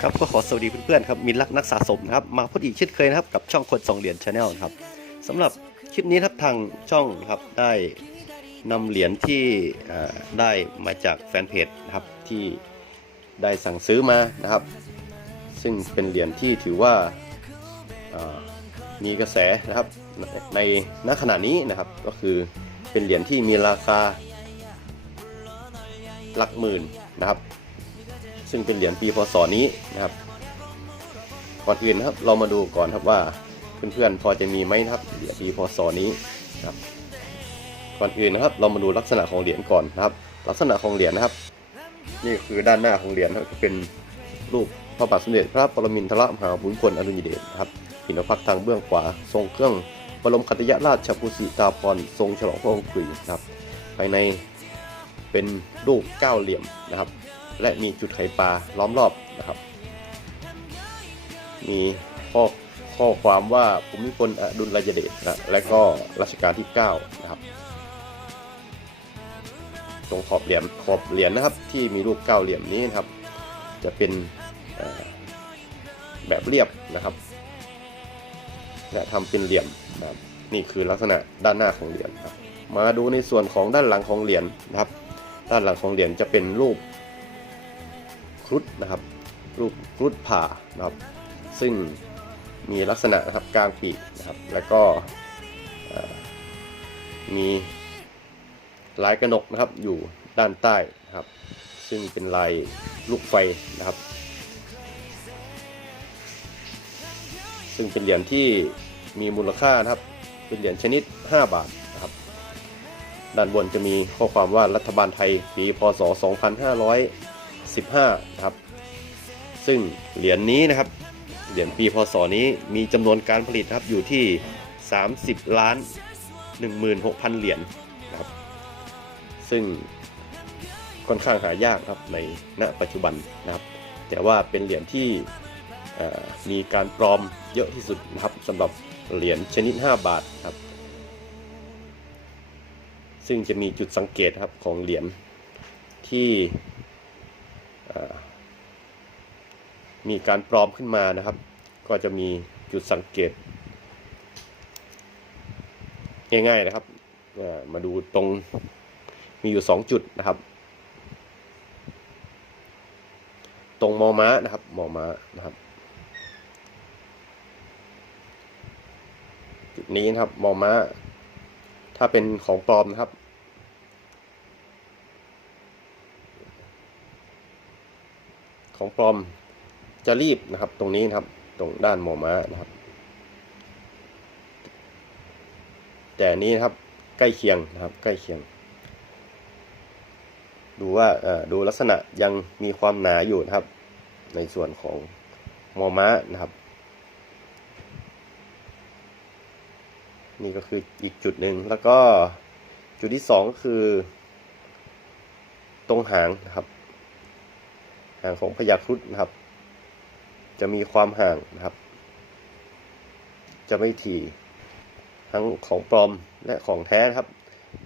ครับก็ขอสวัสดีเพื่อนๆครับมิตรรักนักสะสมนะครับมาพอดีเช่นเคยนะครับกับช่องคนสองเหรียญชาแนลนะครับสำหรับคลิปนี้ครับทางช่องครับได้นำเหรียญที่ได้มาจากแฟนเพจนะครับที่ ได้สั่งซื้อมานะครับ ซึ่งเป็นเหรียญที่ถือว่ามีกระแสนะครับในณขณะนี้นะครับก็คือเป็นเหรียญที่มีราคาหลักหมื่นนะครับ ซึ่งเป็นเหรียญปีพศนี้นะครับก่อนอื่นนะครับเรามาดูก่อนครับว่าเพื่อนๆพอจะมีไหมนะครับเหรียญปีพศนี้นะครับก่อนอื่นนะครับ เรามาดูลักษณะของเหรียญก่อนนะครับ ลักษณะของเหรียญนะครับ นี่คือด้านหน้าของเหรียญนะครับเป็นรูปพระบาทสมเด็จพระปรมินทรมหาภูมิพลอดุลยเดชครับหินพักทางเบื้องขวา ทรงเครื่องบรมคัตยราชภูสิตาภรทรงฉลองพระองค์กรีนะครับ ภายในเป็นรูปเก้าเหลี่ยมนะครับ และมีจุดไขปลาล้อมรอบนะครับ มีข้อข้อความว่าภูมิพลอดุลยเดชนะและก็รัชกาลที่ 9 นะครับ ตรงขอบเหรียญขอบเหรียญนะครับ ที่มีรูปเก้าเหลี่ยมนี้นะครับ จะเป็นแบบเรียบนะครับและทำเป็นเหลี่ยมนะครับนี่คือลักษณะด้านหน้าของเหรียญครับมาดูในส่วนของด้านหลังของเหรียญนะครับ ด้านหลังของเหรียญจะเป็นรูปครุฑนะครับ รูปครุฑผ่านะครับ ซึ่งมีลักษณะนะครับกลางปีกนะครับ แล้วก็มี ลายกระหนกนะครับอยู่ด้านใต้นะครับ ซึ่งเป็นลายลูกไฟนะครับ ซึ่งเป็นเหรียญที่มีมูลค่านะครับ เป็นเหรียญชนิด 5 บาทนะครับ ด้านบนจะมีข้อความว่ารัฐบาลไทยปีพศ 2515 นะครับ ซึ่งเหรียญนี้นะครับเหรียญปีพศนี้มีจำนวนการผลิตครับอยู่ที่ 30 ล้าน 16,000 เหรียญนะครับ ซึ่งค่อนข้างหายากครับในณปัจจุบันนะครับ แต่ว่าเป็นเหรียญที่มีการปลอมเยอะที่สุดนะครับสำหรับเหรียญชนิด 5 บาทครับ ซึ่งจะมีจุดสังเกตครับของเหรียญที่มีการปลอมขึ้นมานะครับ ก็จะมีจุดสังเกต ง่ายๆนะครับมาดูตรง มีอยู่ 2 จุดนะครับ ตรงมอม้านะครับมอม้านะครับจุดนี้นะครับมอม้า ถ้าเป็นของปลอมนะครับของปลอมจะรีบนะครับ ตรงนี้นะครับ ตรงด้านมอม้านะครับ แต่นนี้นะครับใกล้เคียงนะครับ ใกล้เคียง ดูว่าดูลักษณะยังมีความหนาอยู่นะครับ ในส่วนของมอม้านะครับ นี่ก็คืออีกจุดหนึ่งแล้วก็จุดที่สองก็คือ ตรงหางนะครับ หางของพญาครุฑนะครับ จะมีความห่างนะครับ จะไม่ถี่ทั้งของปลอมและของแท้นะครับ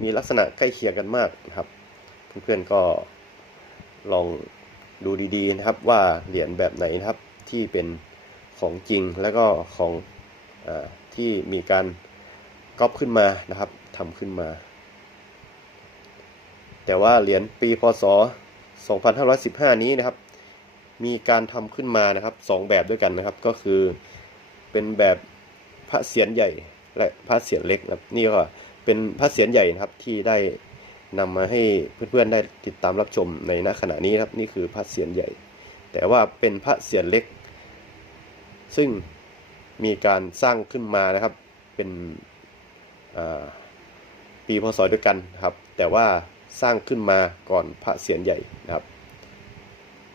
มีลักษณะใกล้เคียงกันมากนะครับ เพื่อนๆก็ลองดูดีๆนะครับว่าเหรียญแบบไหนนะครับที่เป็นของจริงแล้วก็ของอที่มีการก๊อปขึ้นมานะครับทำขึ้นมา แต่ว่าเหรียญปีพศ 2515 นี้นะครับ มีการทำขึ้นมานะครับสองแบบด้วยกันนะครับ ก็คือเป็นแบบพระเศียรใหญ่และพระเศียรเล็กนะครับนี่ก็เป็นพระเศียรใหญ่นะครับที่ได้ นำมาให้เพื่อนๆได้ติดตามรับชมในณขณะนี้ครับนี่คือพระเศียรใหญ่ แต่ว่าเป็นพระเศียรเล็ก ซึ่งมีการสร้างขึ้นมานะครับเป็นปีพศด้วยกันครับ แต่ว่าสร้างขึ้นมาก่อนพระเศียรใหญ่นะครับ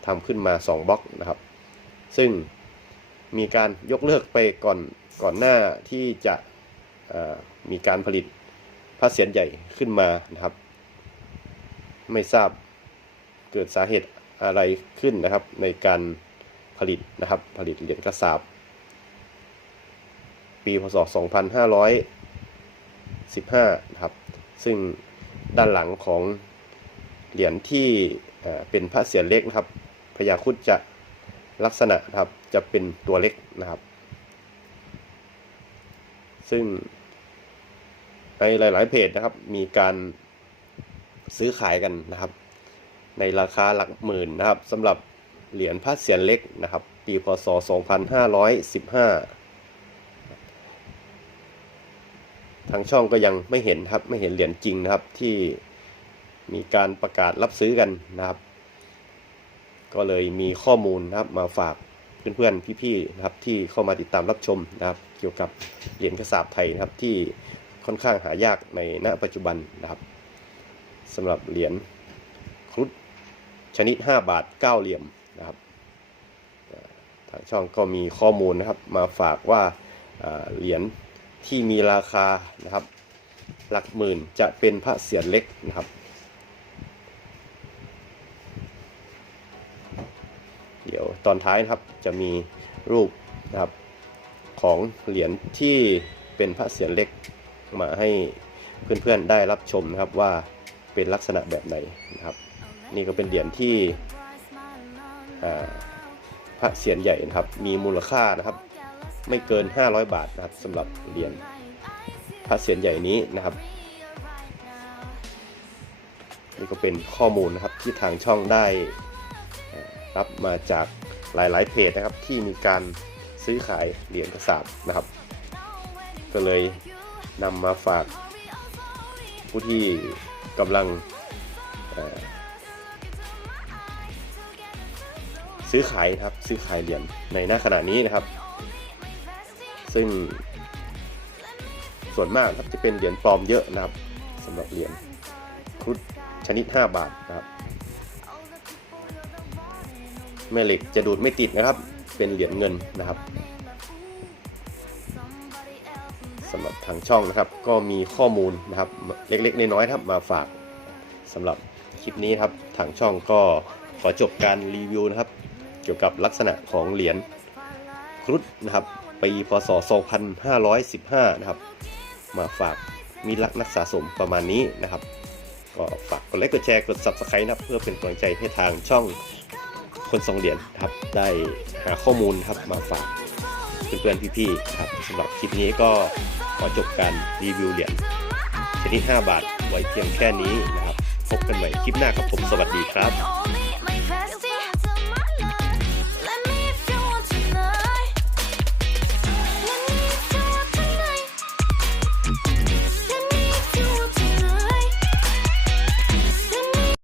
ทำขึ้นมา 2บล็อกนะครับ ซึ่งมีการยกเลิกไปก่อนก่อนหน้าที่จะมีการผลิตพระเศียรใหญ่ขึ้นมานะครับ ไม่ทราบเกิดสาเหตุอะไรขึ้นนะครับ ในการผลิตนะครับ ผลิตเหรียญกระสาบปีพศ 2515 นะครับ ซึ่งด้านหลังของเหรียญที่เป็นพระเศียรเล็กนะครับพญาคุดจะลักษณะนะครับจะเป็นตัวเล็กนะครับ ซึ่งในหลาย ๆ เพจนะครับมีการ ซื้อขายกันนะครับ ในราคาหลักหมื่นนะครับสำหรับเหรียญพระเศียรเล็กนะครับ ปีพศ 2515 ทางช่องก็ยังไม่เห็นครับไม่เห็นเหรียญจริงนะครับที่มีการประกาศรับซื้อกันนะครับ ก็เลยมีข้อมูลนะครับมาฝากเพื่อนๆ พี่ๆนะครับที่เข้ามาติดตามรับชมนะครับ เกี่ยวกับเหรียญกระสาบไทยนะครับที่ค่อนข้างหายากในณปัจจุบันนะครับ สำหรับเหรียญครุฑชนิด 5 บาท 9 เหลี่ยมนะครับทางช่องก็มีข้อมูลนะครับมาฝากว่าเอ่อเหรียญที่มีราคานะครับหลักหมื่นจะเป็นพระเศียรเล็กนะครับเดี๋ยวตอนท้ายนะครับจะมีรูปนะครับของเหรียญที่เป็นพระเศียรเล็กมาให้เพื่อนๆได้รับชมนะครับว่า เป็นลักษณะแบบไหนนะครับ นี่ก็เป็นเหรียญที่อ่าพระเศียรใหญ่นะครับ มีมูลค่านะครับ ไม่เกิน 500 บาทนะครับสำหรับเหรียญพระเศียรใหญ่นี้นะครับ นี่ก็เป็นข้อมูลนะครับที่ทางช่องได้เอ่อรับมาจากหลายๆเพจนะครับที่มีการซื้อขายเหรียญกระสาบนะครับ ก็เลยนำมาฝากผู้ที่ กำลังซื้อขายครับซื้อขายเหรียญในหน้าขณะนี้นะครับ ซึ่งส่วนมากครับจะเป็นเหรียญปลอมเยอะนะครับสำหรับเหรียญครุฑชนิด 5 บาทนะครับแม่เหล็กจะดูดไม่ติดนะครับ เป็นเหรียญเงินนะครับางช่องนะครับ ก็มีข้อมูลนะครับเล็กๆน้อยๆครับมาฝากสำหรับคลิปนี้ครับทางช่องก็ขอจบการรีวิวนะครับ เกี่ยวกับลักษณะของเหรียญครุฑนะครับปีพศ 2515 นะครับ มาฝากมีรักนักสะสมประมาณนี้นะครับ ก็ฝากกดไลค์กดแชร์กด Subscribe นะครับ เพื่อเป็นกำลังใจให้ทางช่องคนสองเหรียญนะครับ ได้หาข้อมูลนะครับมาฝากเพื่อนๆพี่ๆครับสำหรับคลิปนี้ก็ ขอจบการรีวิวเหรียญชนิด 5 บาทไว้เพียงแค่นี้นะครับ พบกันใหม่คลิปหน้าครับผมสวัสดีครับ